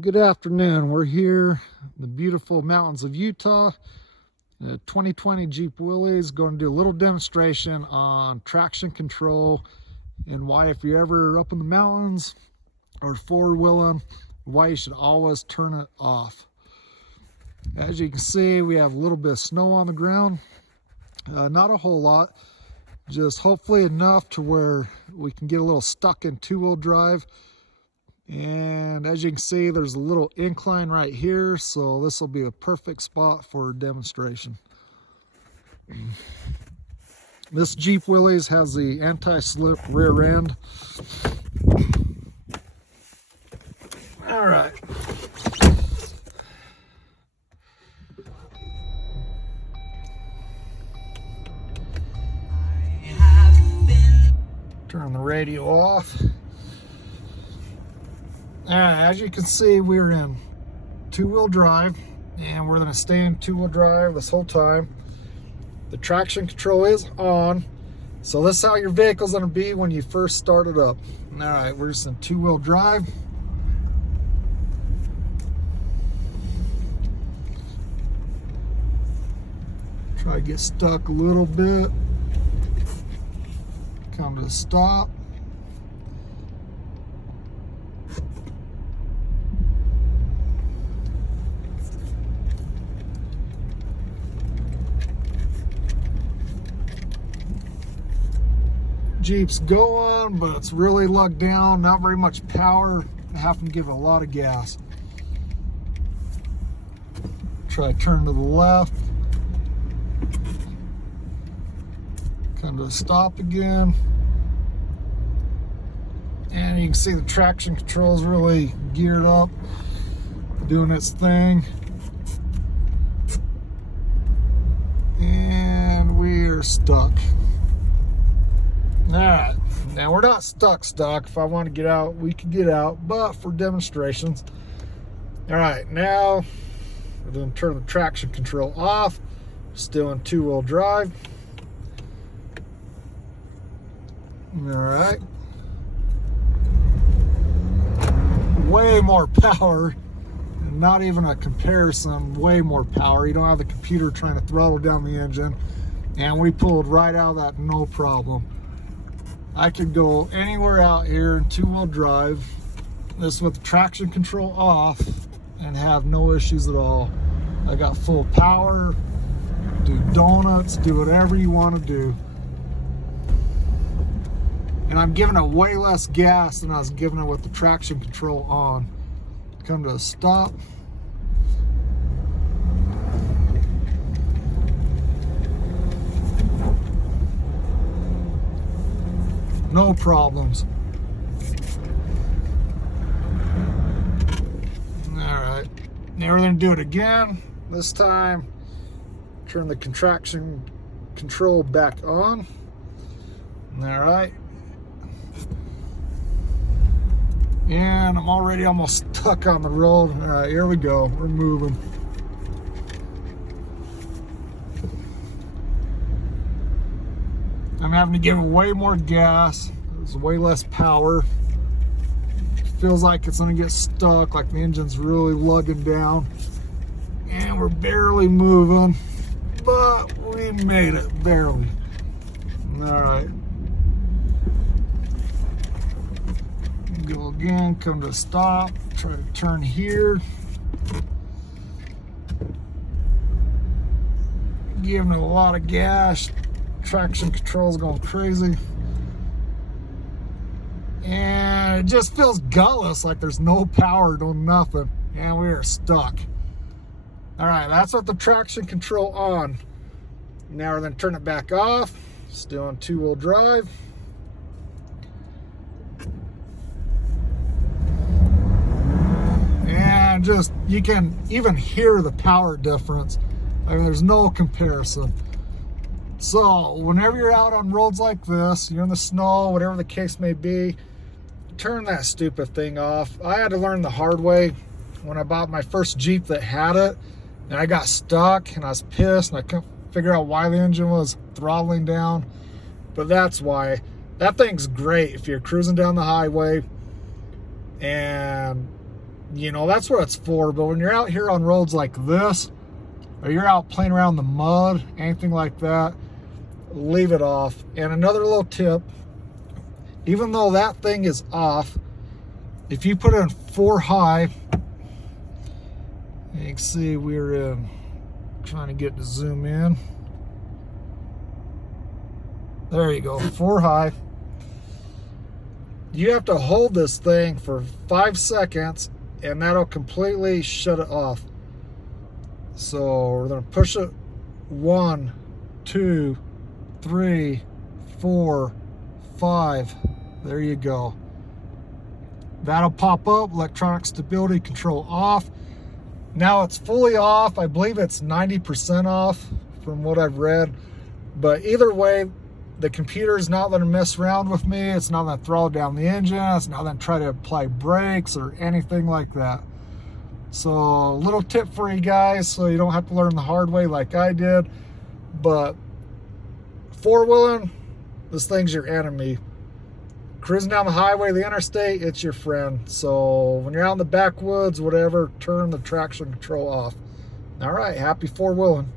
Good afternoon. We're here in the beautiful mountains of Utah. The 2020 Jeep Willys going to do a little demonstration on traction control and why, if you're ever up in the mountains or four-wheeling, why you should always turn it off. As you can see, we have a little bit of snow on the ground. Not a whole lot, just hopefully enough to where we can get a little stuck in two-wheel drive. And as you can see, there's a little incline right here, so this will be a perfect spot for a demonstration. This Jeep Willys has the anti-slip rear end. All right. Turn the radio off. As you can see, we're in two-wheel drive, and we're going to stay in two-wheel drive this whole time. The traction control is on, so this is how your vehicle's going to be when you first start it up. All right, we're just in two-wheel drive. Try to get stuck a little bit. Come to a stop. Jeep's going, but it's really lugged down, not very much power. I have to give it a lot of gas. Try to turn to the left. Come to a stop again. And you can see the traction control is really geared up, doing its thing. And we're stuck. All right, now we're not stuck. If I want to get out, we can get out, but for demonstrations. All right, now we're going to turn the traction control off. Still in two-wheel drive. All right. Way more power, not even a comparison, way more power. You don't have the computer trying to throttle down the engine, and we pulled right out of that, no problem. I could go anywhere out here in two-wheel drive, this with the traction control off, and have no issues at all. I got full power, do donuts, do whatever you want to do. And I'm giving it way less gas than I was giving it with the traction control on. Come to a stop. No problems. All right, now we're gonna do it again. This time, turn the traction control back on. All right. And I'm already almost stuck on the road. All right, here we go, we're moving. I'm having to give way more gas. There's way less power. Feels like it's gonna get stuck, like the engine's really lugging down. And we're barely moving, but we made it, barely. All right. Go again, come to a stop, try to turn here. Giving it a lot of gas. Traction control's going crazy. And it just feels gutless, like there's no power, no nothing. And we are stuck. All right, that's with the traction control on. Now we're gonna turn it back off. Still in two-wheel drive. And just, you can even hear the power difference. I mean, there's no comparison. So whenever you're out on roads like this, you're in the snow, whatever the case may be, turn that stupid thing off. I had to learn the hard way when I bought my first Jeep that had it, and I got stuck and I was pissed and I couldn't figure out why the engine was throttling down. But that's why. That thing's great if you're cruising down the highway and you know, that's what it's for. But when you're out here on roads like this, or you're out playing around the mud, anything like that, leave it off. And another little tip, even though that thing is off, if you put it in 4 high, you can see we're in, trying to get to zoom in. There you go, 4 high. You have to hold this thing for 5 seconds and that'll completely shut it off. So we're gonna push it 1, 2, 3, 4, 5. There you go. That'll pop up, electronic stability control off. Now it's fully off. I believe it's 90% off from what I've read. But either way, the computer's not gonna mess around with me. It's not gonna throttle down the engine. It's not gonna try to apply brakes or anything like that. So a little tip for you guys so you don't have to learn the hard way like I did. But four-wheeling, this thing's your enemy. Cruising down the highway, the interstate, it's your friend. So when you're out in the backwoods, whatever, turn the traction control off. All right, happy four-wheeling.